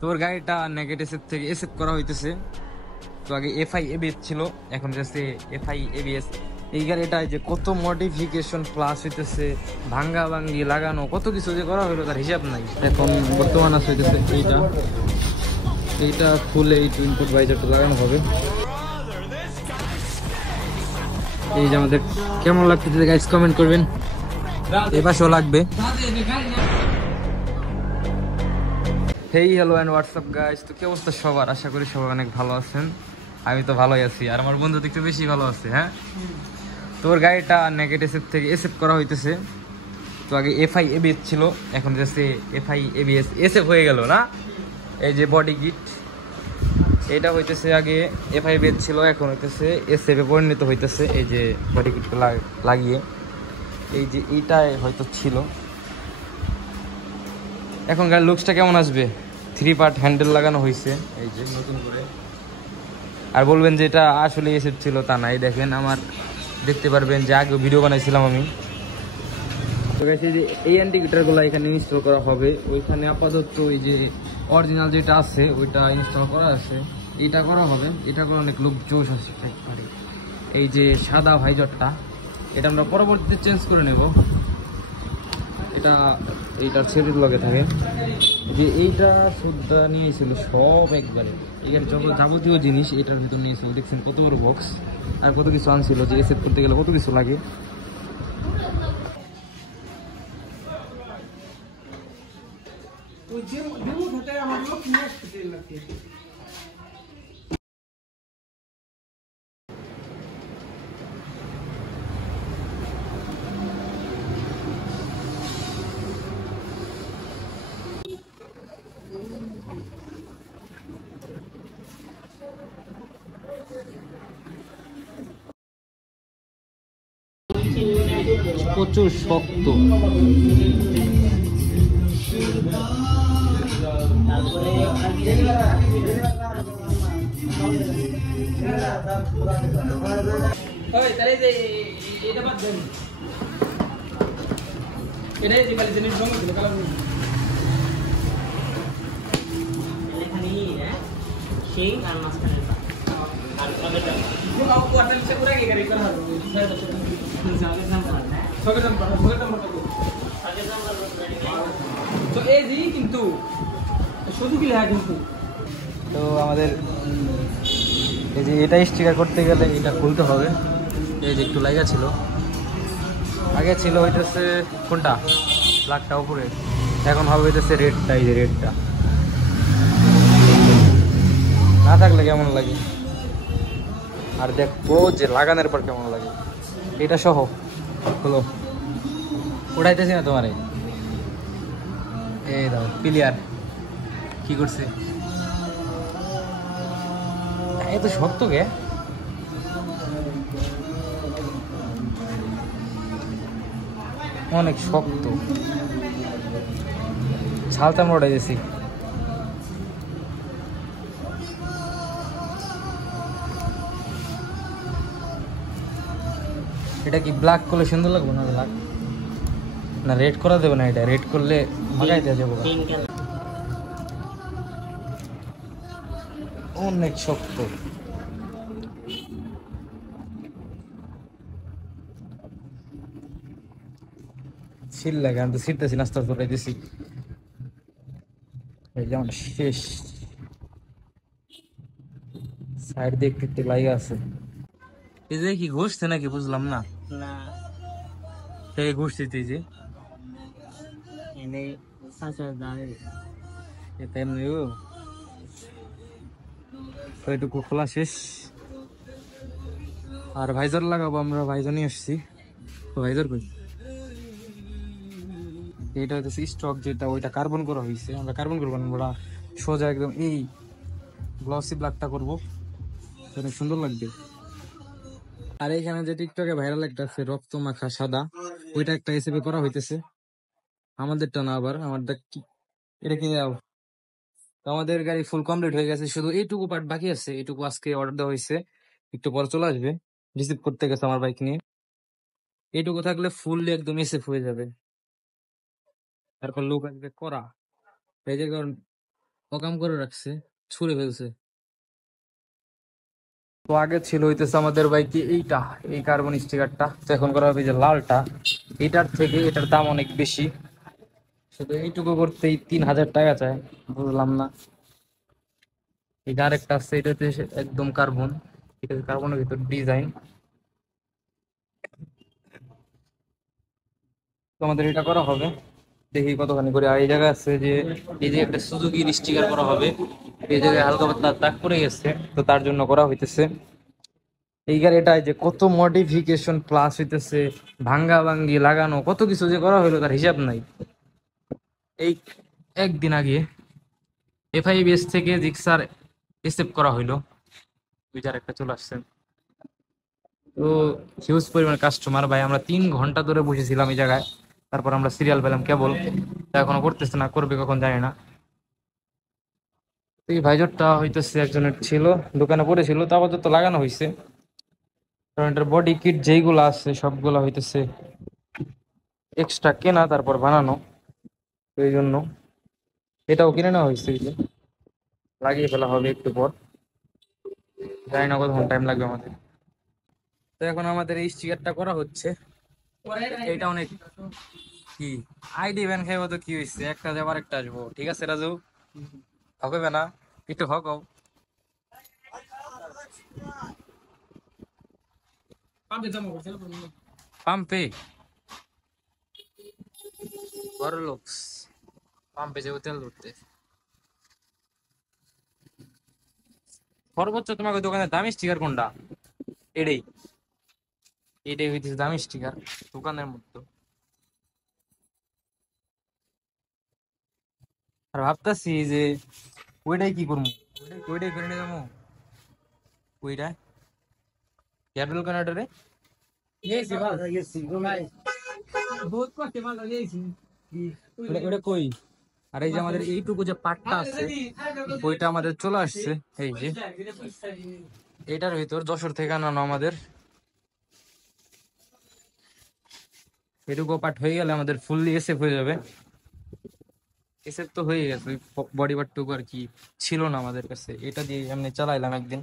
তোর গাড়িটা নেগেটিভ থেকে এসএফ করা হইতেছে। তো আগে এফআই এবিএস ছিল, এখন যাচ্ছে এফআই এবিএস। এই গাড়িটা যে কত মডিফিকেশন প্লাস হইতেছে, ভাঙ্গা ভাঙ্গি লাগানো কত কিছু যে করা হইলো তার হিসাব নাই। এখন বর্তমান আছে হইতেছে এইটা খুলে এই ইনপুট ভাইজারটা লাগানো হবে। এই যে আমাদের কেমন লাগতেছে গাইস কমেন্ট করবেন, এই পাশেও লাগবে। Hey hello and WhatsApp guys, তো কি অবস্থা সবার? আশা করি সবাই অনেক ভালো আছেন। আমি তো ভালোই আছি, আর আমার বন্ধু তো একটু বেশি ভালো আছে। হ্যাঁ, তোর গাড়িটা নেগেটিভ থেকে এসএফ করা হইতেছে। তো আগে এফআই এবিএস ছিল, এখন যাচ্ছে এফআই এবিএস এসএফ হয়ে গেল না। এই যে বডি কিট, এটা হইতেছে আগে এফআই এবিএস ছিল, এখন হইতেছে এসএফ এ পরিণত হইতেছে। এই যে বডি কিট লাগিয়ে, এই যে এইটাই হয়তো ছিল। এখন গাড়ির লুকসটা কেমন আসবে? 3 পার্ট হ্যান্ডেল লাগানো হয়েছে এই যে নতুন করে। আর বলবেন যে এটা আসলে এসএফ ছিল, তা নাই। দেখেন আমার দেখতে পারবেন যে আগে ভিডিও বানাইছিলাম আমি। তো গেছে যে এই ইন্ডিকেটরগুলো এখানে ইনস্টল করা হবে। ওইখানে আপাতত ওই যে অরিজিনাল যেটা আছে ওইটা ইনস্টল করা আছে, এটা করা হবে। এটা করে অনেক লোক জোশ আছে একবারে। এই যে সাদা ভাইজারটা, এটা আমরা পরবর্তীতে চেঞ্জ করে নেব। এটা এইটার ছেলের লগে থাকে যে এইটা সুদ্ধা নিয়েছিল সব একবারে। এখানে যত যাবতীয় জিনিস এটার ভিতর নিয়েছিল। দেখছেন কত বড় বক্স, আর কত কিছু আনছিল যে এসেট করতে গেলে কত কিছু লাগে। প্রচুর শক্ত। তো আমাদের এই যে এটা স্টিকার করতে গেলে এটা খুলতে হবে। এই যে একটু লাগা ছিল, আগে ছিল হইতেছে কোনটা ব্ল্যাকটা উপরে, এখন হবে হইতেছে রেডটা। এই যে রেডটা না থাকলে কেমন লাগে, আর দেখবো যে লাগানোর পর কেমন লাগে। এটা সহ হলো উঠাইতেছি না তোমারে। এই দাও ক্লিয়ার কি করছে, এত শক্ত কে? অনেক শক্ত, ছালটা আমরা উঠাইতেছি। এটা কি ব্ল্যাক করলে সুন্দর লাগবে না? ব্ল্যাক না রেড করা দেবে না, এটা রেড করলে ভাগাই দেওয়া যাবো। অনেক শক্ত, ছিল লাগে। আমি তো ছিটতেছি, নাস্তা উঠাইতেছি। এই যে আমার শেষ সাইড দিয়ে একটু একটু লাগে আছে। এই যে কি ঘষছে নাকি বুঝলাম না। না সেই ঘষছে এই যে এনে সাসা দাঁড়ে এটা এমনি তো এটুকু খোলা শেষ। আর ভাইজার লাগাবো আমরা, ভাইজার নিয়ে আসছি। তো ভাইজার কই? এটা হচ্ছে স্টক যেটা, ওইটা কার্বন করা হয়েছে। আমরা কার্বন করবো না, আমরা সোজা একদম এই গ্লসি ব্ল্যাকটা করবো, অনেক সুন্দর লাগবে। আর এখানে যে টিকটকে ভাইরাল একটা আছে রক্ত মাখা সাদা, ওইটা একটা এসএপি করা হইতেছে। আমাদেরটা না, আবার আমাদের কি এটা কি তো আমাদের গাড়ি ফুল কমপ্লিট হয়ে গেছে, শুধু এইটুকু পার্ট বাকি আছে। এইটুকু আজকে অর্ডার দেওয়া হয়েছে, একটু পরে চলে আসবে। রিসিভ করতে গেছে আমার বাইক নিয়ে। এইটুকু থাকলে ফুললি একদম এসএফ হয়ে যাবে। তারপর লোক আসবে করা, এই যে কারণ অকাম করে রাখছে, ছুঁড়ে ফেলছে। তো আগে ছিল হইতেছে আমাদের বাইকে এইটা, এই কার্বন স্টিকারটা, তো এখন করা হবে যে লালটা। এটার থেকে এটার দাম অনেক বেশি, শুধু এইটুকু করতেই 3000 টাকা চায়, বুঝলাম না। এটা আরেকটা আছে, এটাতে একদম কার্বন, এটা কার্বনের ভিতর ডিজাইন। তো আমাদের এটা করা হবে, দেখি কতখানি করে। আর এই জায়গায় আছে যে এই যে একটা সুজুকির স্টিকার করা হবে, এই জায়গায় হালকা পাতলা দাগ পড়ে গেছে, তো তার জন্য করা হইতেছে। এই গাড়িটায় যে কত মডিফিকেশন প্লাস হইতেছে, ভাঙ্গা ভাঙ্গি লাগানো, কত কিছু যে করা হইলো তার হিসাব নাই। এই একদিন আগে FIBS থেকে জিক্সার এসেপ করা হইলো, দুইটার একটা চলে আসছে। তো হিউজ পরিমাণ কাস্টমার ভাই, আমরা 3 ঘন্টা ধরে বসেছিলাম এই জায়গায়, তারপর আমরা সিরিয়াল পেলাম কেবল, তা এখনো করতেছে না, করবে কখন জানি না। তো এই ভাইজরটা হইতেছে একজনের ছিল, দোকানে পড়েছিল, তো আপাতত লাগানো হয়েছে, কারণ এটার বডি কিট যেইগুলো আছে সবগুলো হইতেছে এক্সট্রা কেনা, তারপর বানানো, তো এই জন্য এটাও কিনে নেওয়া হয়েছে। এই যে লাগিয়ে ফেলা হবে একটু পর, জানি না কতক্ষণ টাইম লাগবে আমাদের। তো এখন আমাদের এই স্টিকারটা করা হচ্ছে, এটা অনেক কি আইডি ভ্যান খাইবো, তো কি হয়েছে, একটা যাবার একটা আসবো, ঠিক আছে রাজু, হবে না একটু হকও পাম্পে, বড় লোক পাম্পে যাবো তেল ধরতে। সর্বোচ্চ তোমাকে দোকানের দামি স্টিকার কোনটা? এটাই, এটাই হইতেছে দামি স্টিকার দোকানের মধ্যে। আর ভাবতাছি যে ওইটাই কি করবো, ওইটাই করে নিয়ে যাবো, ওইটা ক্যাডল কানাডারে ওটা কই। আর এই যে আমাদের এইটুকু যে পাটটা আছে, ওইটা আমাদের চলে আসছে, এই যে এটার ভিতর যশোর থেকে আনানো আমাদের। এটুকু পার্ট হয়ে গেলে আমাদের ফুললি এসএফ হয়ে যাবে। এসএফ তো হয়ে গেছে, বডি পার্টটুকু আর কি ছিল না আমাদের কাছে, এটা দিয়ে এমনি চালাইলাম একদিন।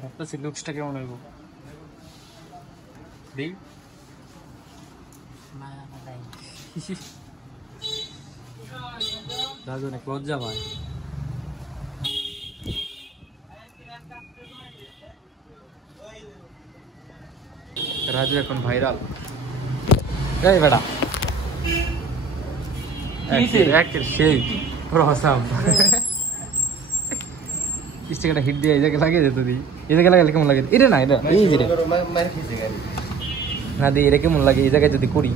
ভাবতেছি লুকসটা কেমন হইব, দেই রাজু অনেক লজ্জা ভাই। রাজু এখন ভাইরাল, এই বেটা সেই প্রহসাম স্টিকারটা হিট দিয়ে এই জায়গায় লাগিয়ে যেত, দিই এই জায়গায় লাগালে কেমন লাগে, এটা না এটা এই যে না দিই, এটা কেমন লাগে এই জায়গায় যদি করি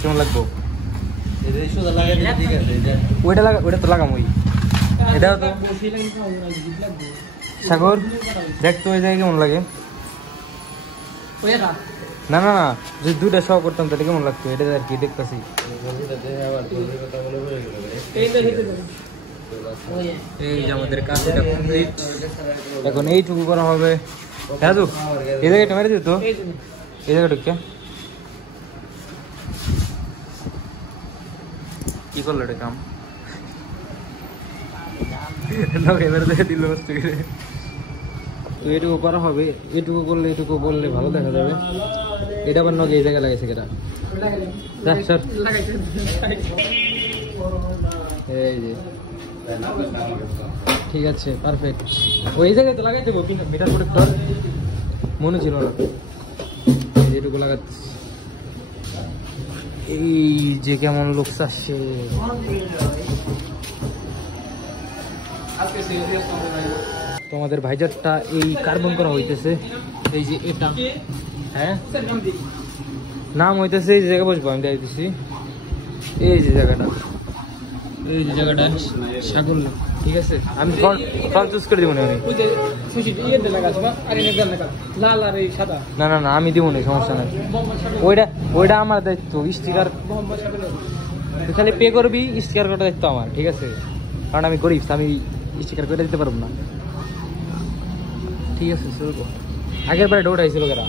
কেমন লাগবো? ওইটা লাগা, ওইটা তো লাগাম, ওই এটাও তো সাগর দেখতো ওই জায়গায় কেমন লাগে। না না না, যদি দুইটা শো করতাম তাহলে কেমন লাগতো, এটা আর কি দেখতেছি। এই যে আমাদের কাজটা কমপ্লিট, এখন এইটুকু করা হবে। রাজু এই জায়গাটা মেরে দিত, এই জায়গাটা কি করলো এটা কাম, এবার দেখে দিল হচ্ছে। তো এটুকু করা হবে, এটুকু করলে এটুকু বললে ভালো দেখা যাবে। এটা আবার নগে এই জায়গায় লাগাইছে কেটা, এই যে ঠিক আছে পারফেক্ট। ওই জায়গায় তো লাগাই দেবো মিটার প্রোটেক্টর, মনে ছিল না, এটুকু লাগাচ্ছি। এই যে কেমন লোক আসছে, তোমাদের ভাইজারটা এই কার্বন করা হইতেছে, এই যে এটা হ্যাঁ নাম হইতেছে, এই যে জায়গা বসবো আমি দিতেছি, এই যে জায়গাটা, এই যে জায়গাটা সাগর, ঠিক আছে আমি ফল চুজ করে দিব না, না না না আমি দিব না, সমস্যা নাই, ওইটা ওইটা আমার দায়িত্ব। স্টিকার তুই খালি পে করবি, স্টিকার করে দেখতো আমার, ঠিক আছে? কারণ আমি গরিব, আমি স্টিকার করে দিতে পারবো না। ঠিক আছে চলবো। আগের বারে দৌড়াইছিল কেরা?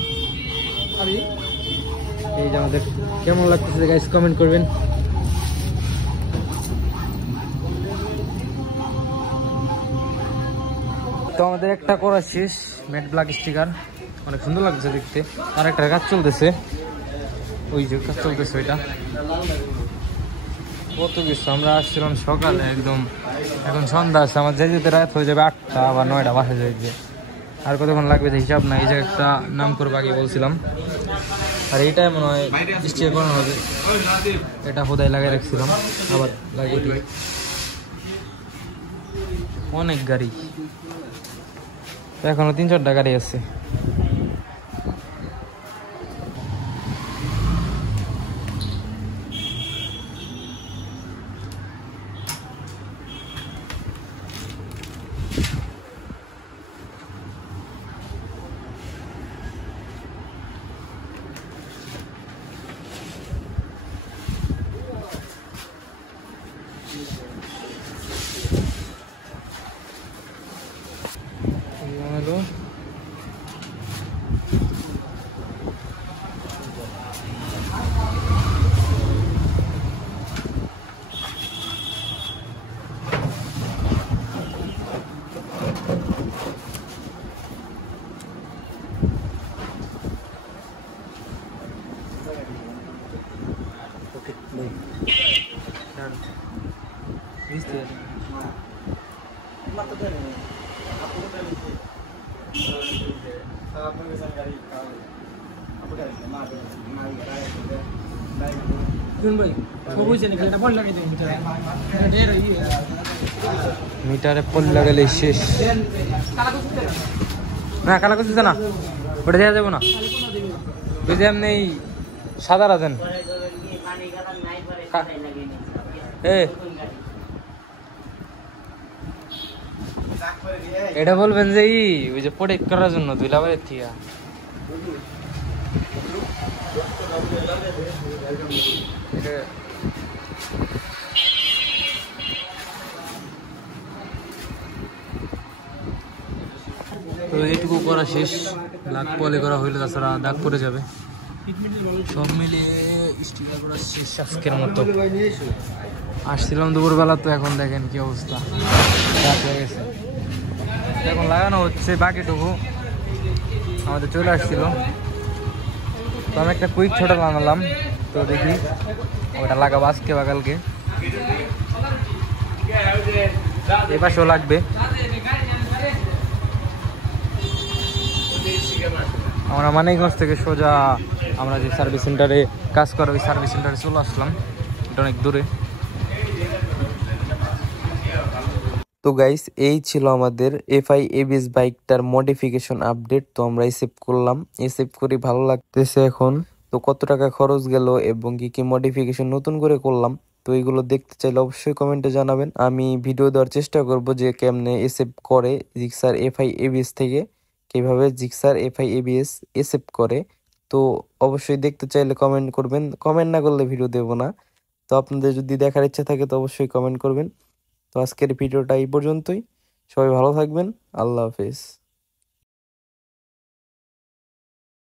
এই যে আমাদের কেমন লাগতেছে গাইস, কমেন্ট করবেন। তো আমাদের একটা করা শেষ, ম্যাট ব্ল্যাক স্টিকার, অনেক সুন্দর লাগছে দেখতে। আর একটা কাজ চলতেছে, ওই যে কাজ চলতেছে ওইটা। কত কিছু, আমরা আসছিলাম সকালে একদম, এখন সন্ধ্যা আছে, আমার যেতে যেতে রাত হয়ে যাবে 8টা বা 9টা, বাসা যাইতে আর কতক্ষণ লাগবে হিসাব নাই। এই যে একটা নাম করবো আগে বলছিলাম, আর এইটাই মনে হয় স্টিকার করানো হবে। এটা হোদাই লাগাই রাখছিলাম, আবার লাগিয়ে দিই। অনেক গাড়ি, এখনো 3-4টা গাড়ি আছে। হলো মিটারে পল লাগালে শেষ না, কালা করতেছে না, ওটা দেওয়া যাবো না। ওই যে এমনি সাদা রাখেন। এটা বলবেন যে ওই যে প্রোটেক্ট করার জন্য 2 লাভারের থিয়া। তো এইটুকু করা শেষ, ব্ল্যাক পলে করা হইলে তাছাড়া দাগ পড়ে যাবে। সব মিলিয়ে স্টিকার করা শেষ আজকের মতো। আসছিলাম দুপুরবেলা, তো এখন দেখেন কি অবস্থা, রাত হয়ে গেছে। এখন লাগানো হচ্ছে বাকিটুকু, আমাদের চলে আসছিল। তো আমি একটা কুইক ছোট বানালাম, তো দেখি ওটা লাগাবো আজকে বা কালকে। এ পাশেও লাগবে। আমরা মানিকগঞ্জ থেকে সোজা আমরা যে সার্ভিস সেন্টারে কাজ করে ওই সার্ভিস সেন্টারে চলে আসলাম, এটা অনেক দূরে। তো গাইস, এই ছিল আমাদের FI ABS বাইকটার মডিফিকেশন আপডেট। তো আমরা সেভ করলাম, সেভ করে ভালো লাগতেছে এখন। তো কত টাকা খরচ গেল এবং কি কি মডিফিকেশন নতুন করে করলাম, তো এগুলো দেখতে চাইলে অবশ্যই কমেন্টে জানাবেন। আমি ভিডিও দেওয়ার চেষ্টা করব যে কেমনে সেভ করে জিক্সার FI ABS থেকে, কিভাবে জিক্সার FI ABS সেভ করে। তো অবশ্যই দেখতে চাইলে কমেন্ট করবেন, কমেন্ট না করলে ভিডিও দেব না। তো আপনাদের যদি দেখার ইচ্ছা থাকে তো অবশ্যই কমেন্ট করবেন। তো আজকের ভিডিওটা এই পর্যন্তই, সবাই ভালো থাকবেন, আল্লাহ হাফেজ।